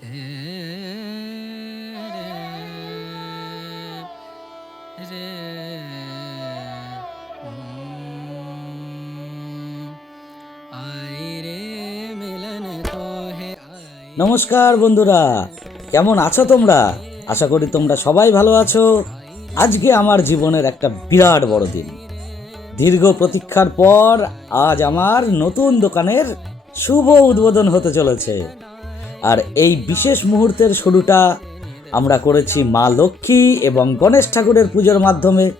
নমস্কার বন্ধুরা, কেমন আছো তোমরা? আশা করি তোমরা সবাই ভালো আছো। আজকে আমার জীবনের একটা বিরাট বড় দিন। দীর্ঘ প্রতীক্ষার পর আজ আমার নতুন দোকানের শুভ উদ্বোধন হতে চলেছে। আর এই বিশেষ মুহূর্তের শুরুটা আমরা করেছি মা লক্ষ্মী এবং গণেশ ঠাকুরের পুজোর মাধ্যমে।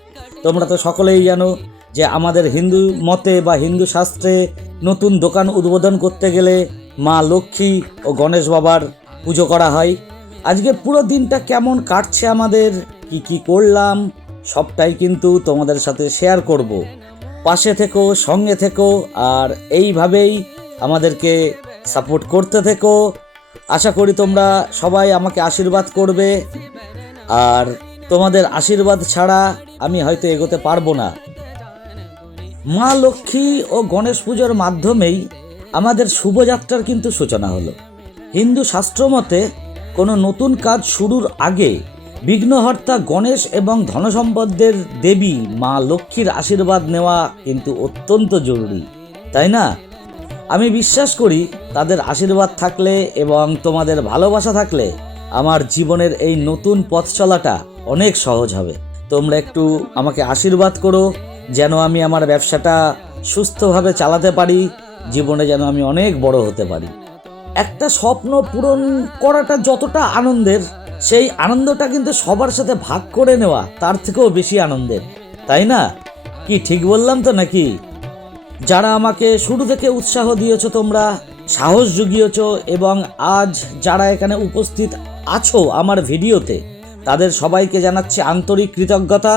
তোমরা তো সকলেই জানো যে আমাদের হিন্দু মতে বা হিন্দু শাস্ত্রে নতুন দোকান উদ্বোধন করতে গেলে মা লক্ষ্মী ও গণেশ বাবার পুজো করা হয়। আজকে পুরো দিনটা কেমন কাটছে আমাদের, কি কি করলাম, সবটাই কিন্তু তোমাদের সাথে শেয়ার করব। পাশে থেকো, সঙ্গে থেকো, আর এইভাবেই আমাদেরকে সাপোর্ট করতে থেকো। আশা করি তোমরা সবাই আমাকে আশীর্বাদ করবে। আর তোমাদের আশীর্বাদ ছাড়া আমি হয়তো এগোতে পারব না। মা লক্ষ্মী ও গণেশ পুজোর মাধ্যমেই আমাদের শুভযাত্রার কিন্তু সূচনা হলো। হিন্দু শাস্ত্র মতে কোনো নতুন কাজ শুরুর আগে বিঘ্নহর্তা গণেশ এবং ধনসম্পদের দেবী মা লক্ষ্মীর আশীর্বাদ নেওয়া কিন্তু অত্যন্ত জরুরি, তাই না? আমি বিশ্বাস করি তাদের আশীর্বাদ থাকলে এবং তোমাদের ভালোবাসা থাকলে আমার জীবনের এই নতুন পথ চলাটা অনেক সহজ হবে। তোমরা একটু আমাকে আশীর্বাদ করো যেন আমি আমার ব্যবসাটা সুস্থভাবে চালাতে পারি, জীবনে যেন আমি অনেক বড় হতে পারি। একটা স্বপ্ন পূরণ করাটা যতটা আনন্দের, সেই আনন্দটা কিন্তু সবার সাথে ভাগ করে নেওয়া তার থেকেও বেশি আনন্দের, তাই না? কি ঠিক বললাম তো নাকি? যারা আমাকে শুরু থেকে উৎসাহ দিয়েছ তোমরা সাহস জুগিয়েছ এবং আজ যারা এখানে উপস্থিত আছো আমার ভিডিওতে, তাদের সবাইকে জানাচ্ছি আন্তরিক কৃতজ্ঞতা।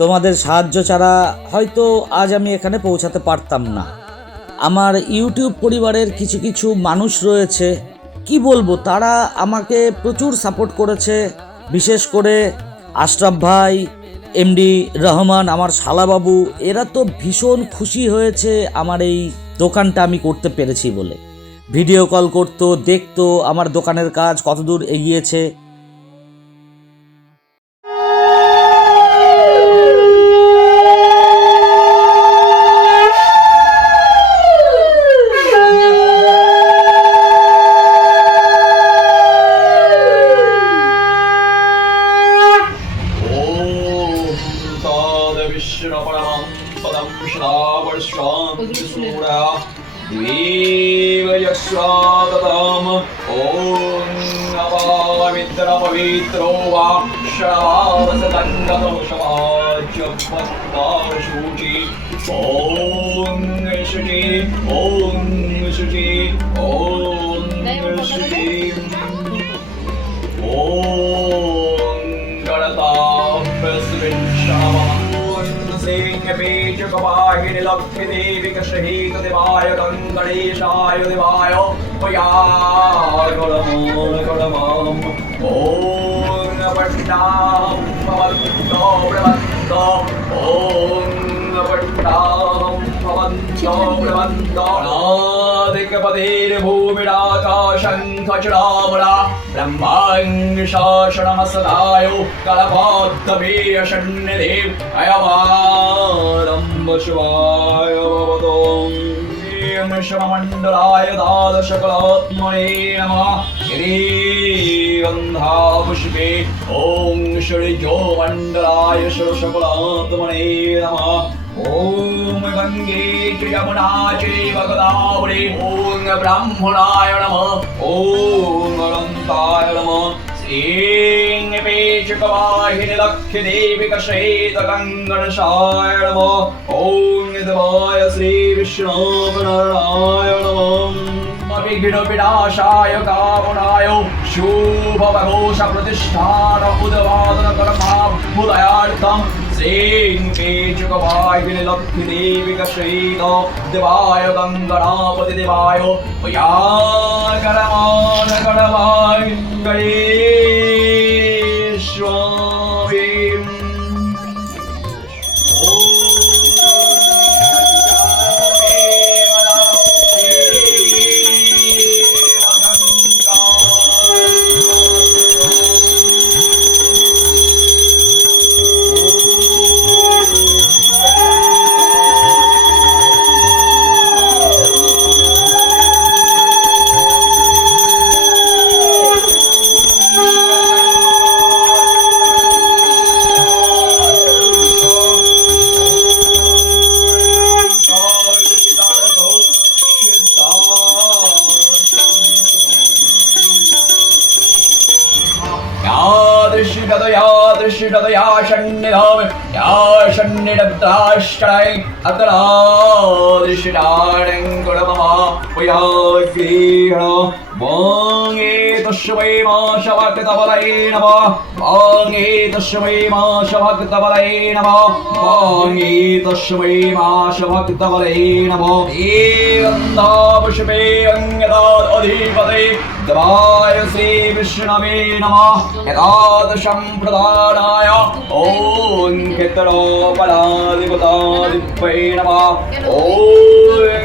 তোমাদের সাহায্য ছাড়া হয়তো আজ আমি এখানে পৌঁছাতে পারতাম না। আমার ইউটিউব পরিবারের কিছু কিছু মানুষ রয়েছে। কি বলব, তারা আমাকে প্রচুর সাপোর্ট করেছে। বিশেষ করে আশরাফ ভাই এমডি রহমান, আমার শালাবাবু, এরা তো ভীষণ খুশি হয়েছে আমার এই দোকানটা আমি করতে পেরেছি বলে। ভিডিও কল করতো দেখতো আমার দোকানের কাজ কতদূর এগিয়েছে। ക്ഷവാസതംഗതോഷവാച്യമത്താശൂചി ഓം ശുചി ഓം ശുചി ഓം ശുചി ഓം ॐ शुचि ॐ गणतापस्विन्शामहिनि लक्ष्मी देवी कशहीत देवाय गङ्गणेशाय देवाय पयागणमो गणमाम् ॐ पट्टां भवन्तो प्रवन्तो ॐ पट्टां भवन्तो प्रवन्तो नादिकपदेर्भूमिराकाशं खचरामरा ब्रह्मां शासनमसदाय कलपाद्धवीयशन्निधिम् अयमारम्भ शिवाय भवतो श्रममण्डलाय द्वादशकलात्मने नमः गिरिगन्धापुष्पे ॐ श्रीजो मण्डलाय शिवशकलात्मने नमः ॐ गङ्गे च यमुना चैव गोदावरी ॐ ब्राह्मणाय नमः ॐ अनन्ताय नमः श्रीङ्पेशकवाहिनि लक्ष्यदेवि कषेतकङ्गणशाय नमः ॐ देवाय श्रीविष्णुपनाराय नमः विघ्नविनाशाय कामनाय शुभवघोषप्रतिष्ठान उद्वादनकर्माभुदयार्थम् श्रीङ्केशुकवाहिनि लक्ष्मीदेवि कषेत देवाय गङ्गणापतिदेवाय वयाकरमान गणवाय गणेश्वरी षण्यद्राष्टाय अतरा दृष्टाडङ्कुडमः पुयाग्रीण वाङ्गे तस्मै मा शवक्तबलये नमः वाङ्गे तस्मै मा शवक्तबलये नमः वाङ्गे तस्मै मा शवक्तबलये नमः एवन्दा पुष्पे अङ्गदात् अधिपते दवाय श्री विष्णवे नमः एतादृशं प्रदानाय ॐ कितरोपराधिपतादिपै नमः ॐ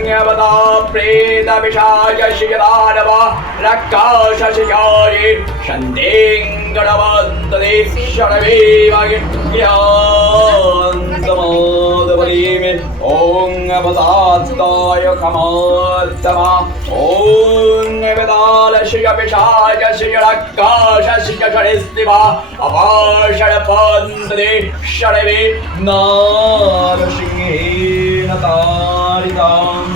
यवता प्रेतविषाय शिखरानव रक्काशशियाये शन्देङ्गणवन्तदे शरवेवागिर्यान्तमादवलीमे ॐ अवतात्ताय खमात्तमा ॐ विदालशिखपिशाय शिखरक्काशशिखरिस्तिवा अपाषडपन्तदे शरवे नारसिंहेन तारिताम्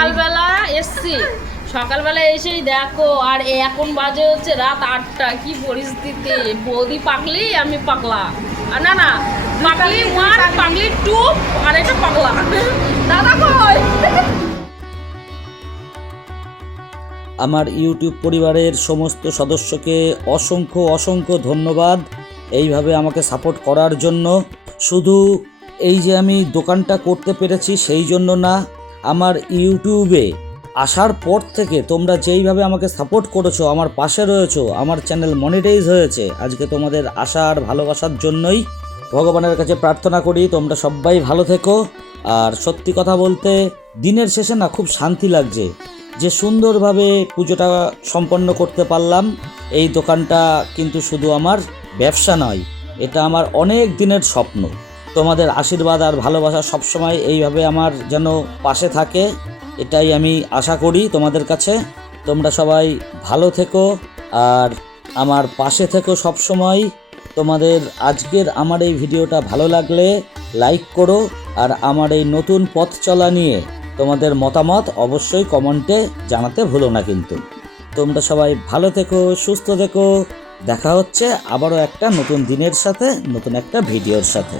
সকালবেলা এসছি। সকালবেলা এসেই দেখো, আর এখন বাজে হচ্ছে রাত আটটা। কি পরিস্থিতি? বৌদি পাকলি আমি পাকলা না না পাকলি ওয়ান পাকলি টু আর এটা পাকলা দাদা কই? আমার ইউটিউব পরিবারের সমস্ত সদস্যকে অসংখ্য অসংখ্য ধন্যবাদ এইভাবে আমাকে সাপোর্ট করার জন্য। শুধু এই যে আমি দোকানটা করতে পেরেছি, সেই জন্য না আমার ইউটিউবে আসার পর থেকে তোমরা যেইভাবে আমাকে সাপোর্ট করেছ, আমার পাশে রয়েছো, আমার চ্যানেল মনিটাইজ হয়েছে, আজকে তোমাদের আশা আর ভালোবাসার জন্যই ভগবানের কাছে প্রার্থনা করি, তোমরা সবাই ভালো থেকো। আর সত্যি কথা বলতে, দিনের শেষে না খুব শান্তি লাগছে। যে সুন্দরভাবে পুজোটা সম্পন্ন করতে পারলাম, এই দোকানটা কিন্তু শুধু আমার ব্যবসা নয়, এটা আমার অনেক দিনের স্বপ্ন। তোমাদের আশীর্বাদ আর ভালোবাসা সবসময় এইভাবে আমার যেন পাশে থাকে, এটাই আমি আশা করি তোমাদের কাছে। তোমরা সবাই ভালো থেকো আর আমার পাশে থেকো সবসময়। তোমাদের আজকের আমার এই ভিডিওটা ভালো লাগলে লাইক করো আর আমার এই নতুন পথ চলা নিয়ে তোমাদের মতামত অবশ্যই কমেন্টে জানাতে ভুলো না কিন্তু। তোমরা সবাই ভালো থেকো, সুস্থ থেকো। দেখা হচ্ছে আবারও একটা নতুন দিনের সাথে, নতুন একটা ভিডিওর সাথে।